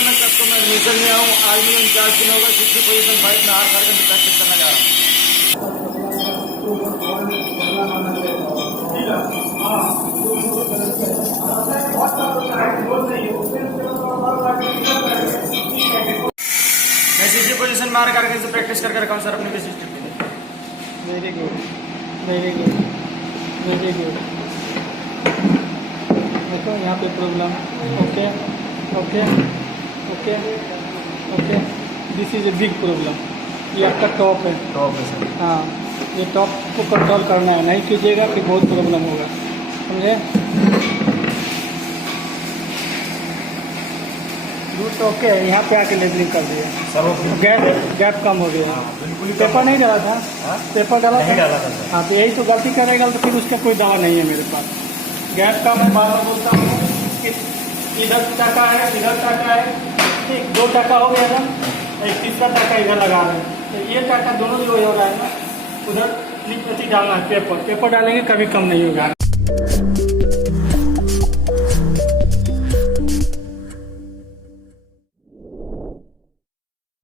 नमस्कार, मैं सबको मैं न्यूज़ में आऊँ। आज मैं 4 दिन होगा 6 पोजीशन बाइक में हार करके प्रैक्टिस करने जा रहा हूँ। मैं 6 पोजीशन मार करके से प्रैक्टिस कर रखा हूँ सर अपने बेसिस ट्रिप पे। Very good, very good, very good. देखो यहाँ पे problem. Okay okay okay okay, this is a big problem. ये आपका टॉप है। टॉप है सर। हाँ, ये टॉप को कंट्रोल करना है, नहीं कीजिएगा कि बहुत प्रॉब्लम होगा, समझे। रूट ओके है, यहाँ पे आके लेबलिंग कर दिया सब गैप कम हो गया। बिल्कुल पेपर नहीं डाला था, पेपर डाला था। हाँ, तो यही तो गलती करेगा तो फिर उसका कोई दवा नहीं है मेरे पास। गैप का मैं बार बार बोलता हूँ कि इधर टाका है, इधर टाका है, ठीक 2 टाका हो गया ना, एक तीसरा टाका इधर लगा रहे हैं। तो ये टाका दोनों जो हो रहा है ना, उधर डालना है। पेपर डालेंगे कभी कम नहीं होगा।